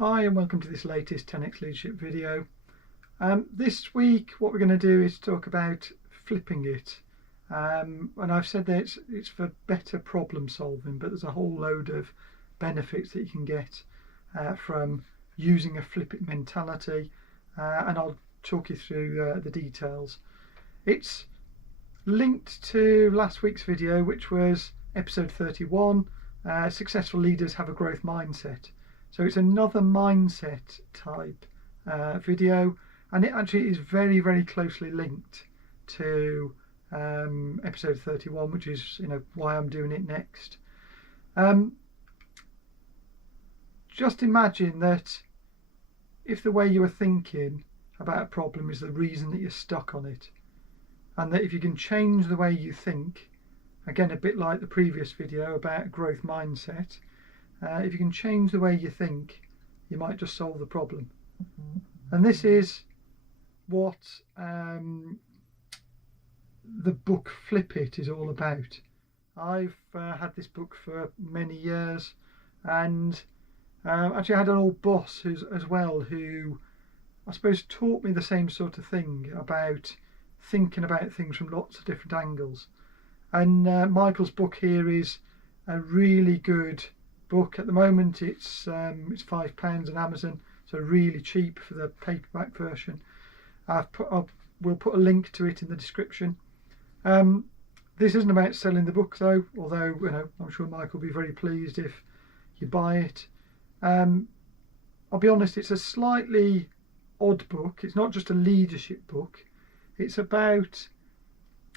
Hi and welcome to this latest 10x leadership video. This week what we're going to do is talk about flipping it, and I've said that it's for better problem solving, but there's a whole load of benefits that you can get from using a flip it mentality, and I'll talk you through the details. It's linked to last week's video, which was episode 31, successful leaders have a growth mindset. So it's another mindset type video, and it actually is very, very closely linked to episode 31, which is why I'm doing it next. Just imagine that if the way you are thinking about a problem is the reason that you're stuck on it, and that if you can change the way you think, again a bit like the previous video about growth mindset, if you can change the way you think, you might just solve the problem. And this is what the book Flip It is all about. I've had this book for many years, and actually I had an old boss as well who I suppose taught me the same sort of thing about thinking about things from lots of different angles. And Michael's book here is a really good book. At the moment it's £5 on Amazon, so really cheap for the paperback version. We'll put a link to it in the description. This isn't about selling the book though, although I'm sure Michael will be very pleased if you buy it. I'll be honest, it's a slightly odd book. It's not just a leadership book. It's about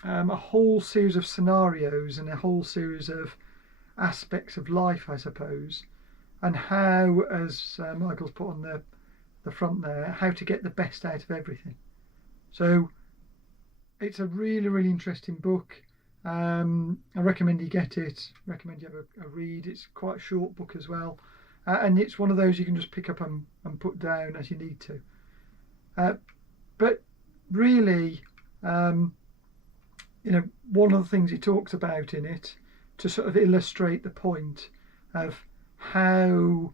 a whole series of scenarios and a whole series of aspects of life, I suppose, and how, as Michael's put on the front there, how to get the best out of everything. So it's a really, really interesting book. I recommend you get it, recommend you have a read. It's quite a short book as well, and it's one of those you can just pick up and put down as you need to. But really, one of the things he talks about in it, to sort of illustrate the point of how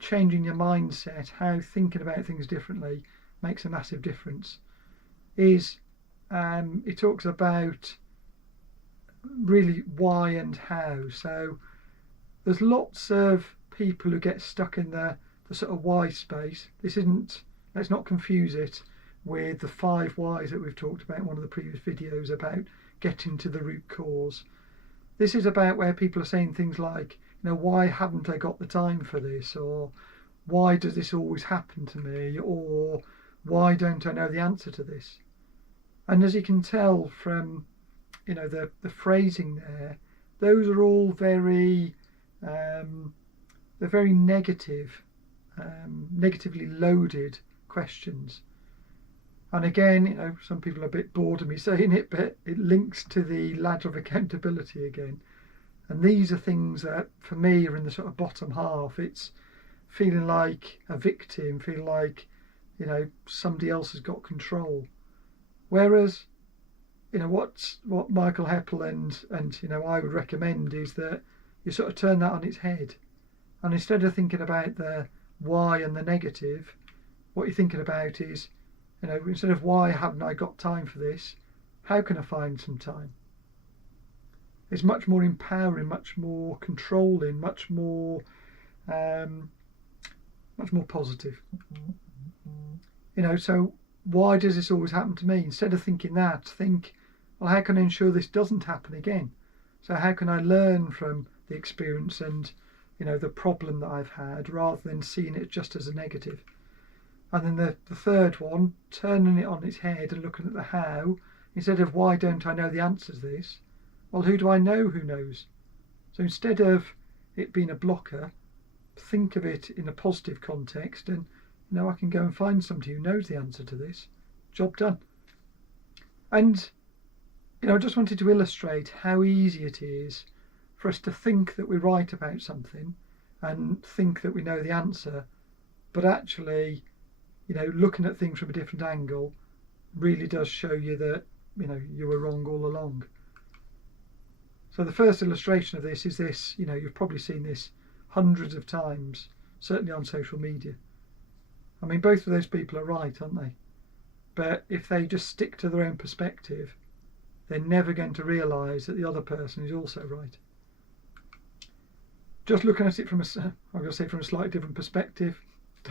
changing your mindset, how thinking about things differently makes a massive difference, is he talks about really why and how. So there's lots of people who get stuck in the sort of why space. Let's not confuse it with the 5 whys that we've talked about in one of the previous videos about getting to the root cause. This is about where people are saying things like, why haven't I got the time for this? Or why does this always happen to me? Or why don't I know the answer to this? And as you can tell from, the phrasing there, those are all very, they're very negative, negatively loaded questions. And again, some people are a bit bored of me saying it, but it links to the ladder of accountability again. And these are things that, for me, are in the sort of bottom half. It's feeling like a victim, feeling like, somebody else has got control. Whereas, what Michael Heppel and I would recommend is that you sort of turn that on its head. And instead of thinking about the why and the negative, what you're thinking about is, instead of why haven't I got time for this, how can I find some time? It's much more empowering, much more controlling, much more positive. So why does this always happen to me? Instead of thinking that, think, well, how can I ensure this doesn't happen again? So how can I learn from the experience and the problem that I've had, rather than seeing it just as a negative? And then the third one, turning it on its head and looking at the how, instead of why don't I know the answer to this, well, who do I know who knows? So instead of it being a blocker, think of it in a positive context, and I can go and find somebody who knows the answer to this. Job done. And I just wanted to illustrate how easy it is for us to think that we're right about something and think that we know the answer, but actually looking at things from a different angle really does show you that you were wrong all along. So the first illustration of this is this. You've probably seen this hundreds of times. certainly on social media. I mean, both of those people are right, aren't they? But if they just stick to their own perspective, they're never going to realise that the other person is also right. Just looking at it from I'm going to say from a slightly different perspective.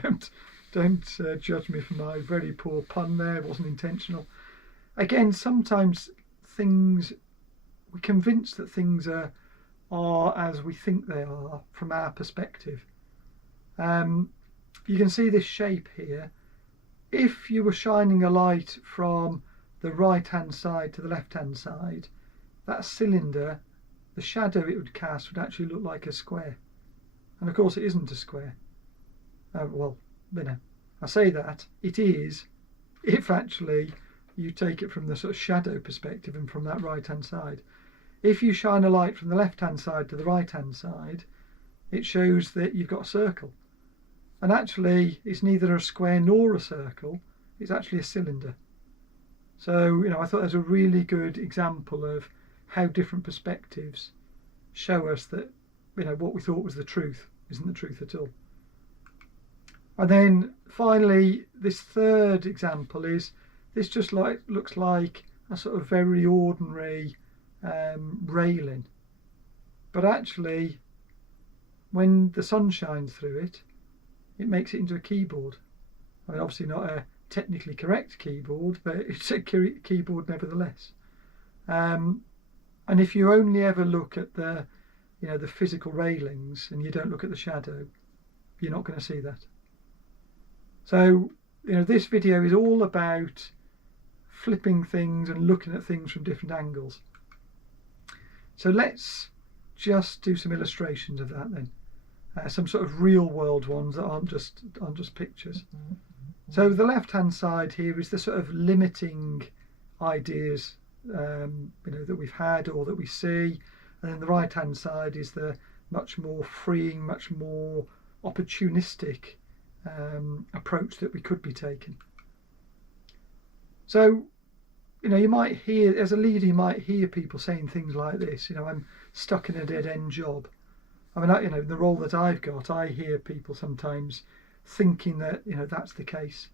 Don't judge me for my very poor pun there. It wasn't intentional. Again, sometimes we're convinced that things are as we think they are from our perspective. You can see this shape here. If you were shining a light from the right hand side to the left hand side, that cylinder, the shadow it would cast would actually look like a square. And of course it isn't a square. Well, you know, I say that, it is, if actually you take it from the sort of shadow perspective and from that right hand side. If you shine a light from the left hand side to the right hand side, it shows that you've got a circle. And actually it's neither a square nor a circle, it's actually a cylinder. So, you know, I thought that's a really good example of how different perspectives show us that, you know, what we thought was the truth isn't the truth at all. And then finally, this third example is this just looks like a sort of very ordinary railing, but actually when the sun shines through it, it makes it into a keyboard. I mean, obviously not a technically correct keyboard, but it's a keyboard nevertheless. And if you only ever look at the physical railings and you don't look at the shadow, you're not going to see that. So, you know, this video is all about flipping things and looking at things from different angles. So let's just do some illustrations of that then. Some sort of real world ones that aren't just pictures. So the left hand side here is the sort of limiting ideas that we've had or that we see, and then the right hand side is the much more freeing, much more opportunistic approach that we could be taking. So, you know, you might hear, as a leader, you might hear people saying things like this, you know, I'm stuck in a dead-end job. I mean, you know, the role that I've got, I hear people sometimes thinking that, you know, that's the case.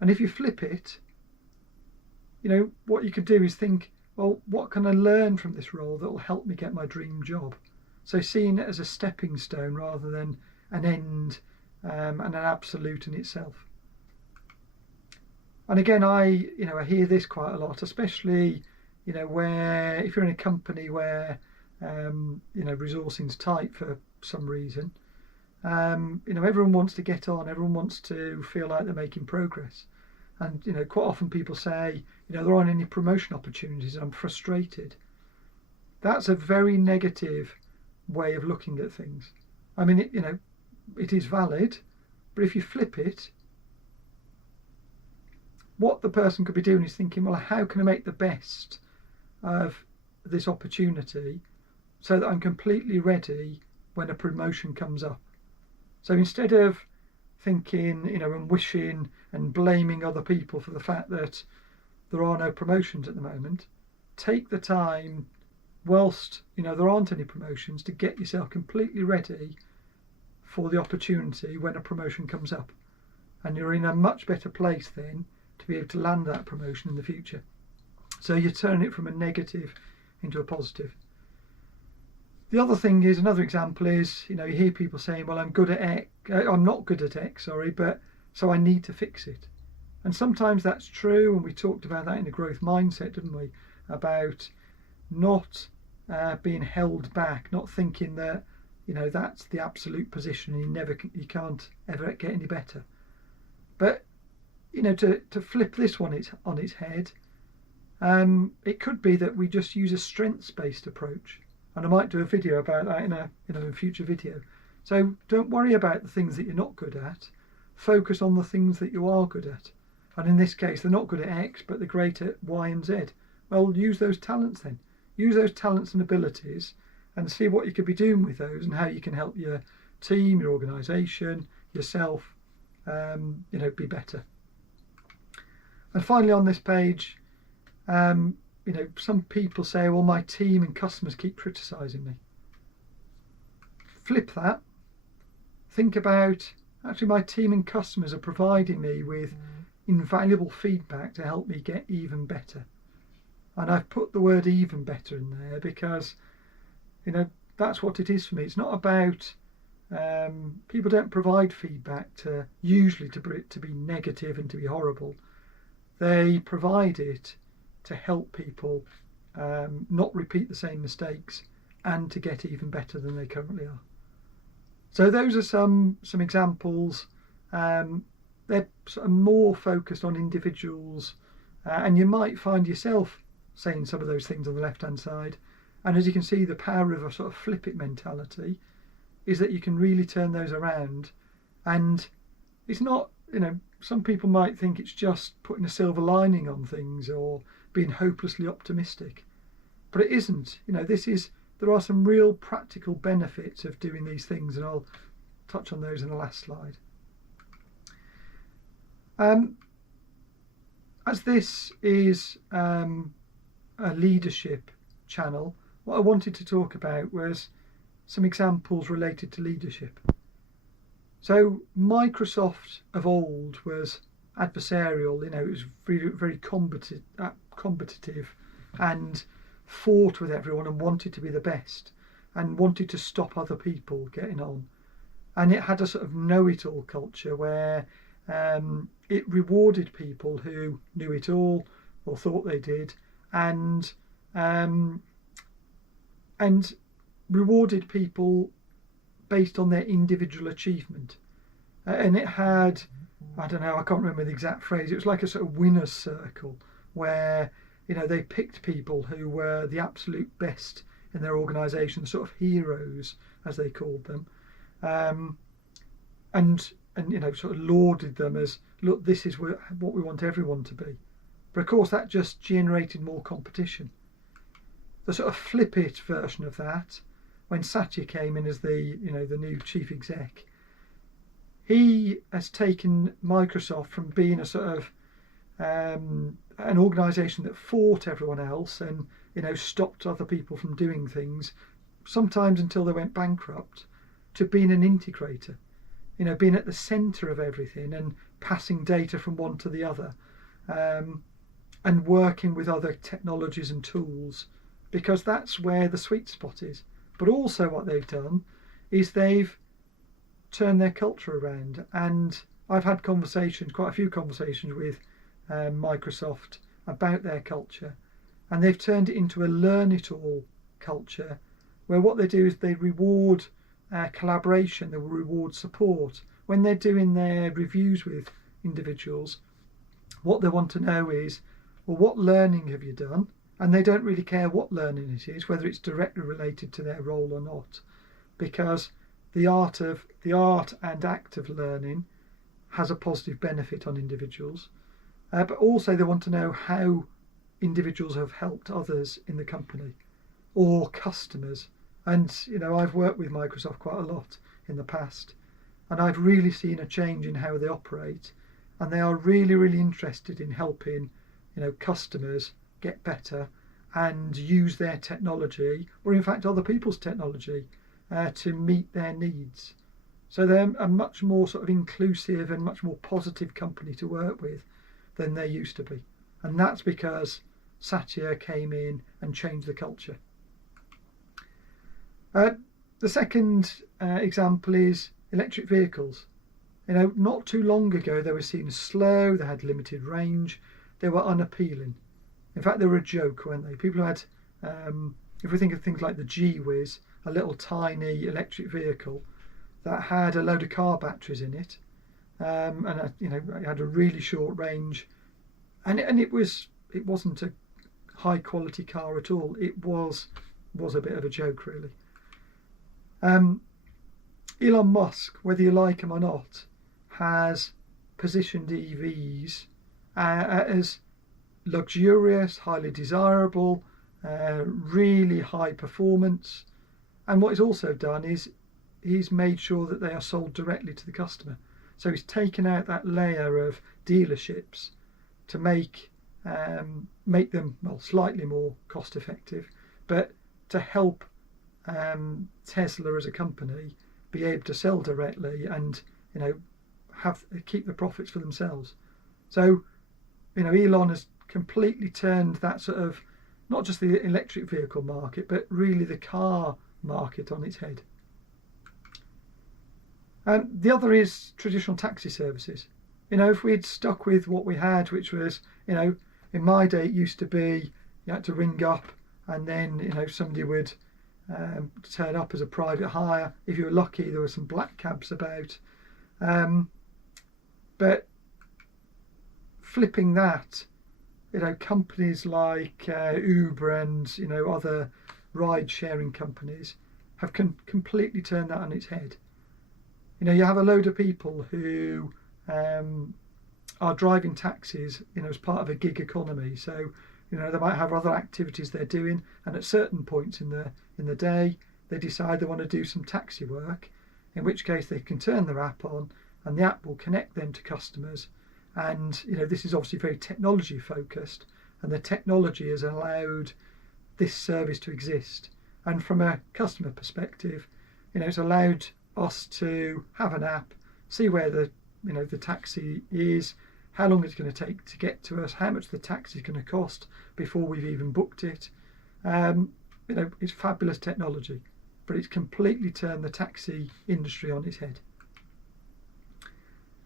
And if you flip it, you know, what you could do is think, well, what can I learn from this role that will help me get my dream job? So seeing it as a stepping stone rather than an end and an absolute in itself. And again, I hear this quite a lot, especially, you know, where if you're in a company where resourcing's tight for some reason, you know, everyone wants to get on, everyone wants to feel like they're making progress. And, you know, quite often people say, you know, there aren't any promotion opportunities and I'm frustrated. That's a very negative way of looking at things. I mean, it is valid, but if you flip it, what the person could be doing is thinking, well, how can I make the best of this opportunity so that I'm completely ready when a promotion comes up? So instead of thinking, you know, and wishing and blaming other people for the fact that there are no promotions at the moment, take the time whilst, you know, there aren't any promotions to get yourself completely ready for the opportunity when a promotion comes up. And you're in a much better place then to be able to land that promotion in the future. So you turn it from a negative into a positive. The other thing is, another example is, you know, you hear people saying, well, I'm not good at X, but so I need to fix it. And sometimes that's true, and we talked about that in the growth mindset, didn't we? About not being held back, not thinking that, you know, that's the absolute position and you can't ever get any better. But, you know, to flip this one on its head, it could be that we just use a strengths-based approach. And I might do a video about that in a future video. So don't worry about the things that you're not good at. Focus on the things that you are good at. And in this case, they're not good at X, but they're great at Y and Z. Well, use those talents then. Use those talents and abilities and see what you could be doing with those and how you can help your team, your organisation, yourself, be better. And finally on this page, you know, some people say, well, my team and customers keep criticising me. Flip that. think about, actually my team and customers are providing me with invaluable feedback to help me get even better. And I've put the word even better in there because, that's what it is for me. It's not about, people don't provide feedback usually to be negative and to be horrible. They provide it to help people not repeat the same mistakes and to get even better than they currently are. So those are some examples. They're sort of more focused on individuals, and you might find yourself saying some of those things on the left hand side. And as you can see, the power of a sort of flip it mentality is that you can really turn those around. And it's not, some people might think it's just putting a silver lining on things or being hopelessly optimistic, but it isn't. There are some real practical benefits of doing these things, and I'll touch on those in the last slide. As this is a leadership channel, what I wanted to talk about was some examples related to leadership. So Microsoft of old was adversarial, it was very, very competitive and fought with everyone and wanted to be the best and wanted to stop other people getting on. And it had a sort of know-it-all culture where it rewarded people who knew it all or thought they did, and rewarded people based on their individual achievement. And it had, I don't know, I can't remember the exact phrase, it was like a sort of winner's circle where they picked people who were the absolute best in their organisation, sort of heroes as they called them, and sort of lauded them as, look, this is what we want everyone to be. But of course that just generated more competition. The sort of flip it version of that, when Satya came in as the new chief exec, he has taken Microsoft from being a sort of an organisation that fought everyone else and stopped other people from doing things, sometimes until they went bankrupt, to being an integrator, being at the centre of everything and passing data from one to the other, and working with other technologies and tools, because that's where the sweet spot is. But also what they've done is they've turned their culture around, and I've had quite a few conversations with Microsoft about their culture, and they've turned it into a learn-it-all culture where what they do is they reward collaboration, they will reward support. When they're doing their reviews with individuals, what they want to know is, well, what learning have you done? And they don't really care what learning it is, whether it's directly related to their role or not, because the art and act of learning has a positive benefit on individuals. But also they want to know how individuals have helped others in the company or customers. And I've worked with Microsoft quite a lot in the past, and I've really seen a change in how they operate, and they are really, really interested in helping customers get better and use their technology, or in fact other people's technology, to meet their needs. So they're a much more sort of inclusive and much more positive company to work with than they used to be. And that's because Satya came in and changed the culture. The second example is electric vehicles. Not too long ago they were seen as slow, they had limited range, they were unappealing. In fact, they were a joke, weren't they? People had, if we think of things like the G-Wiz, a little tiny electric vehicle that had a load of car batteries in it, and it had a really short range, and it wasn't a high quality car at all. It was a bit of a joke, really. Elon Musk, whether you like him or not, has positioned EVs as luxurious, highly desirable, really high performance. And what he's also done is he's made sure that they are sold directly to the customer. So he's taken out that layer of dealerships to make them, well, slightly more cost effective, but to help Tesla as a company be able to sell directly and keep the profits for themselves. So Elon has completely turned that sort of, not just the electric vehicle market, but really the car market on its head. The other is traditional taxi services. If we'd stuck with what we had, which was, in my day it used to be you had to ring up and then somebody would turn up as a private hire. If you were lucky, there were some black cabs about. But flipping that, companies like Uber and other ride-sharing companies have completely turned that on its head. You have a load of people who are driving taxis, as part of a gig economy. So, they might have other activities they're doing, and at certain points in the day, they decide they want to do some taxi work. In which case, they can turn their app on, and the app will connect them to customers. And this is obviously very technology focused, and the technology has allowed this service to exist. And from a customer perspective, it's allowed us to have an app, see where the taxi is, how long it's going to take to get to us, how much the taxi is going to cost before we've even booked it. It's fabulous technology, but it's completely turned the taxi industry on its head.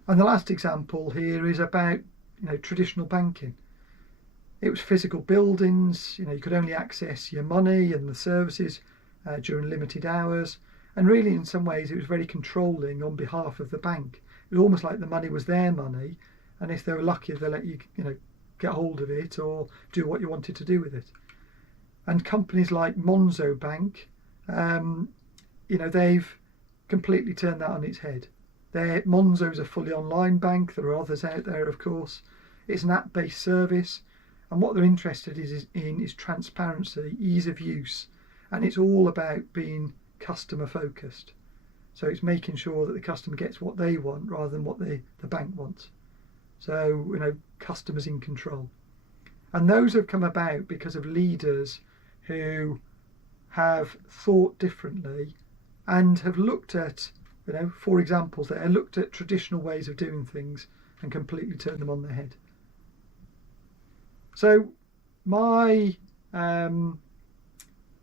And the last example here is about traditional banking. It was physical buildings. You could only access your money and the services during limited hours. And really, in some ways, it was very controlling on behalf of the bank. It was almost like the money was their money, and if they were lucky, they let you, get hold of it or do what you wanted to do with it. And companies like Monzo Bank, they've completely turned that on its head. Monzo is a fully online bank. There are others out there, of course. It's an app-based service, and what they're interested in is transparency, ease of use, and it's all about being customer focused. So it's making sure that the customer gets what they want rather than what the bank wants. So customers in control. And those have come about because of leaders who have thought differently and have looked at, for examples there, looked at traditional ways of doing things and completely turned them on their head. So my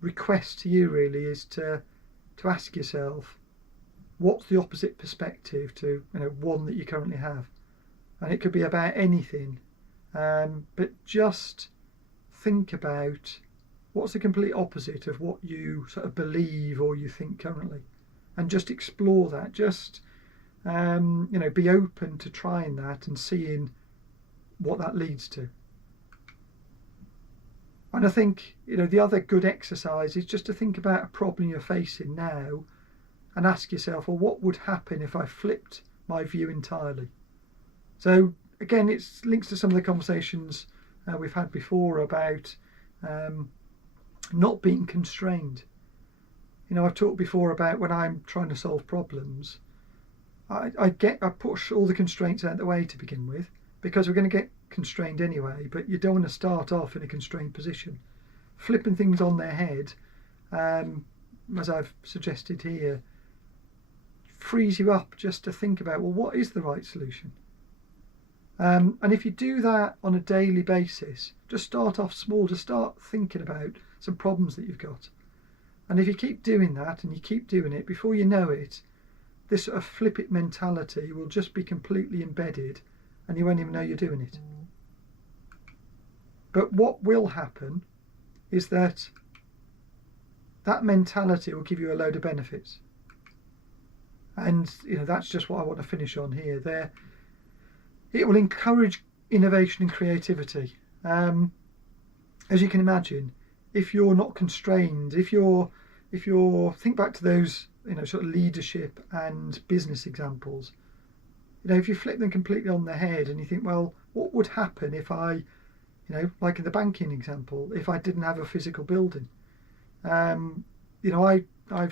request to you really is to ask yourself, what's the opposite perspective to one that you currently have? And it could be about anything, but just think about what's the complete opposite of what you sort of believe or you think currently, and just explore that. Just be open to trying that and seeing what that leads to. And I think the other good exercise is just to think about a problem you're facing now and ask yourself, well, what would happen if I flipped my view entirely? So again, it links to some of the conversations we've had before about not being constrained. I've talked before about when I'm trying to solve problems, I push all the constraints out of the way to begin with, because we're going to get constrained anyway, but you don't want to start off in a constrained position. Flipping things on their head, as I've suggested here, frees you up just to think about, well, what is the right solution? And if you do that on a daily basis, just start off small, just start thinking about some problems that you've got. And if you keep doing that and you keep doing it, before you know it, this sort of flip it mentality will just be completely embedded and you won't even know you're doing it. But what will happen is that mentality will give you a load of benefits. And that's just what I want to finish on here. It will encourage innovation and creativity. As you can imagine, if you're not constrained, if you're think back to those sort of leadership and business examples, if you flip them completely on their head and you think, well, what would happen if I, like in the banking example, if I didn't have a physical building? I've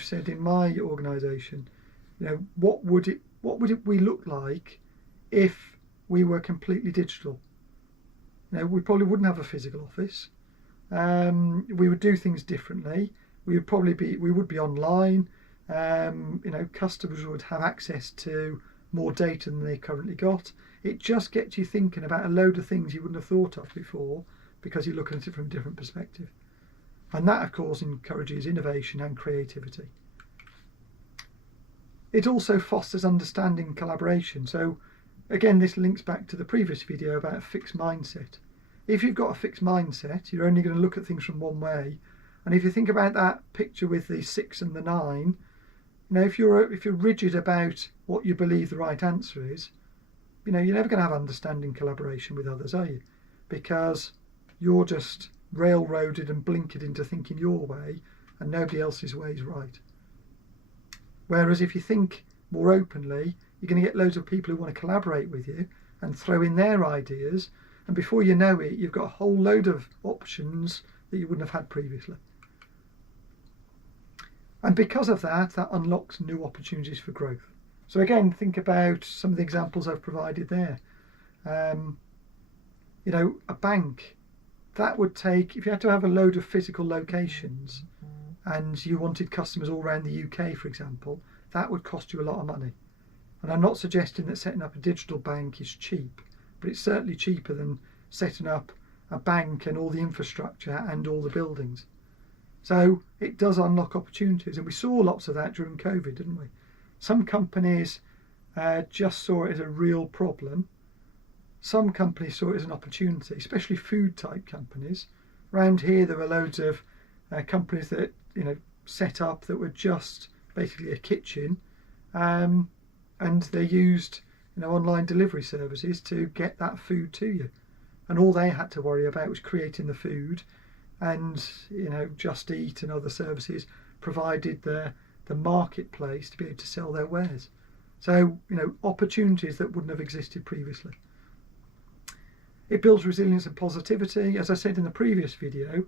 said in my organisation, what would we look like if we were completely digital? We probably wouldn't have a physical office. We would do things differently. We would be online. Customers would have access to more data than they currently got. It just gets you thinking about a load of things you wouldn't have thought of before because you're looking at it from a different perspective. And that, of course, encourages innovation and creativity. It also fosters understanding and collaboration. So again, this links back to the previous video about a fixed mindset. If you've got a fixed mindset, you're only going to look at things from one way. And if you think about that picture with the 6 and the 9, if you're rigid about what you believe the right answer is, you're never going to have understanding collaboration with others, are you? Because you're just railroaded and blinkered into thinking your way and nobody else's way is right. Whereas if you think more openly, you're going to get loads of people who want to collaborate with you and throw in their ideas, and before you know it, you've got a whole load of options that you wouldn't have had previously. And because of that, that unlocks new opportunities for growth. So again, think about some of the examples I've provided there. A bank, that would take, if you had to have a load of physical locations and you wanted customers all around the UK, for example, that would cost you a lot of money. And I'm not suggesting that setting up a digital bank is cheap, but it's certainly cheaper than setting up a bank and all the infrastructure and all the buildings. So it does unlock opportunities, and we saw lots of that during COVID, didn't we? Some companies just saw it as a real problem. Some companies saw it as an opportunity, especially food type companies. Around here there were loads of companies that set up that were just basically a kitchen, and they used online delivery services to get that food to you, and all they had to worry about was creating the food, and Just Eat and other services provided the marketplace to be able to sell their wares. So opportunities that wouldn't have existed previously. It builds resilience and positivity. As I said in the previous video,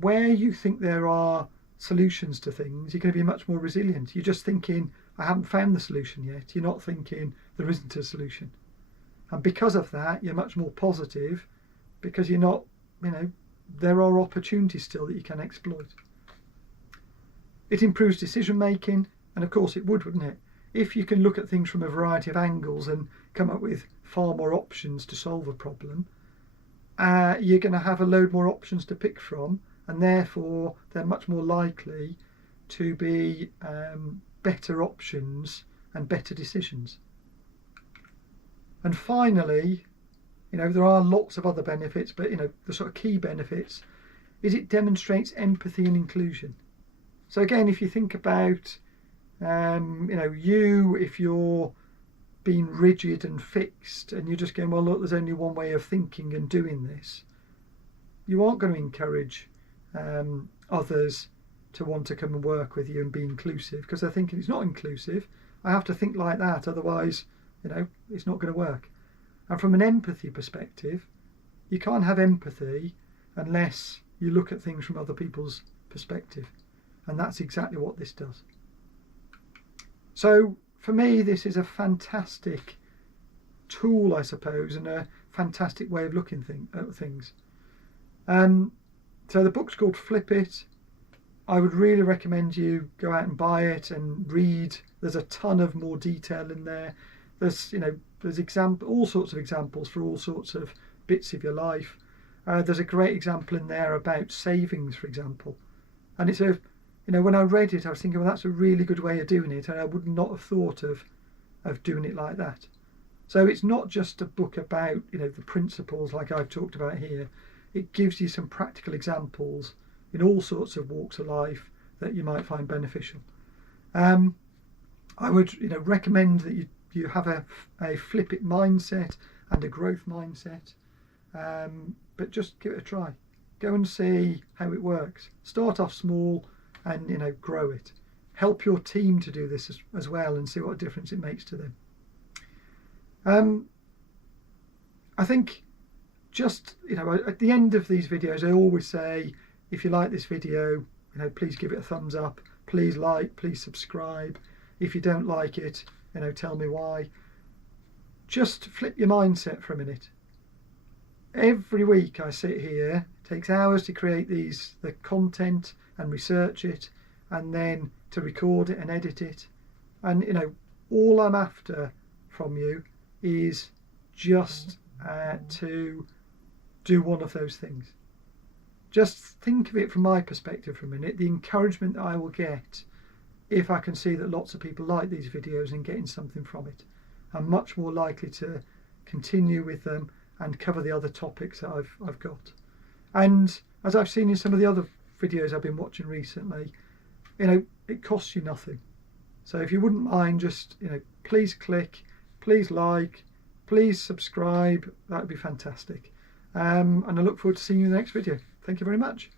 where you think there are solutions to things, you're going to be much more resilient. You're just thinking, I haven't found the solution yet. You're not thinking there isn't a solution. And because of that, you're much more positive, because you're not, there are opportunities still that you can exploit. It improves decision making, and of course it would, wouldn't it? If you can look at things from a variety of angles and come up with far more options to solve a problem, you're going to have a load more options to pick from, and therefore they're much more likely to be better options and better decisions. And finally, there are lots of other benefits, but the sort of key benefits is it demonstrates empathy and inclusion. So again, if you think about if you're being rigid and fixed and you're just going, well, look, there's only one way of thinking and doing this, you aren't going to encourage others to want to come and work with you and be inclusive, because they're thinking it's not inclusive. I have to think like that, otherwise it's not going to work. And from an empathy perspective, you can't have empathy unless you look at things from other people's perspective, and that's exactly what this does. So for me, this is a fantastic tool, I suppose, and a fantastic way of looking at things. So the book's called Flip It. I would really recommend you go out and buy it and read. There's a ton of more detail in there. There's all sorts of examples for all sorts of bits of your life. There's a great example in there about savings, for example. And it's when I read it, I was thinking, well, that's a really good way of doing it, and I would not have thought of doing it like that. So it's not just a book about the principles like I've talked about here. It gives you some practical examples in all sorts of walks of life that you might find beneficial. I would recommend that you have a flip it mindset and a growth mindset, but just give it a try. Go and see how it works. Start off small and grow it. Help your team to do this as well, and see what difference it makes to them. I think just at the end of these videos, I always say, if you like this video, please give it a thumbs up, please like, please subscribe. If you don't like it, tell me why. Just flip your mindset for a minute. Every week I sit here, it takes hours to create the content and research it, and then to record it and edit it. And you know, all I'm after from you is just to do one of those things. Just think of it from my perspective for a minute, the encouragement that I will get if I can see that lots of people like these videos and getting something from it. I'm much more likely to continue with them and cover the other topics that I've got. And as I've seen in some of the other videos I've been watching recently, you know, it costs you nothing. So if you wouldn't mind, just, you know, please click, please like, please subscribe. That would be fantastic. And I look forward to seeing you in the next video. Thank you very much.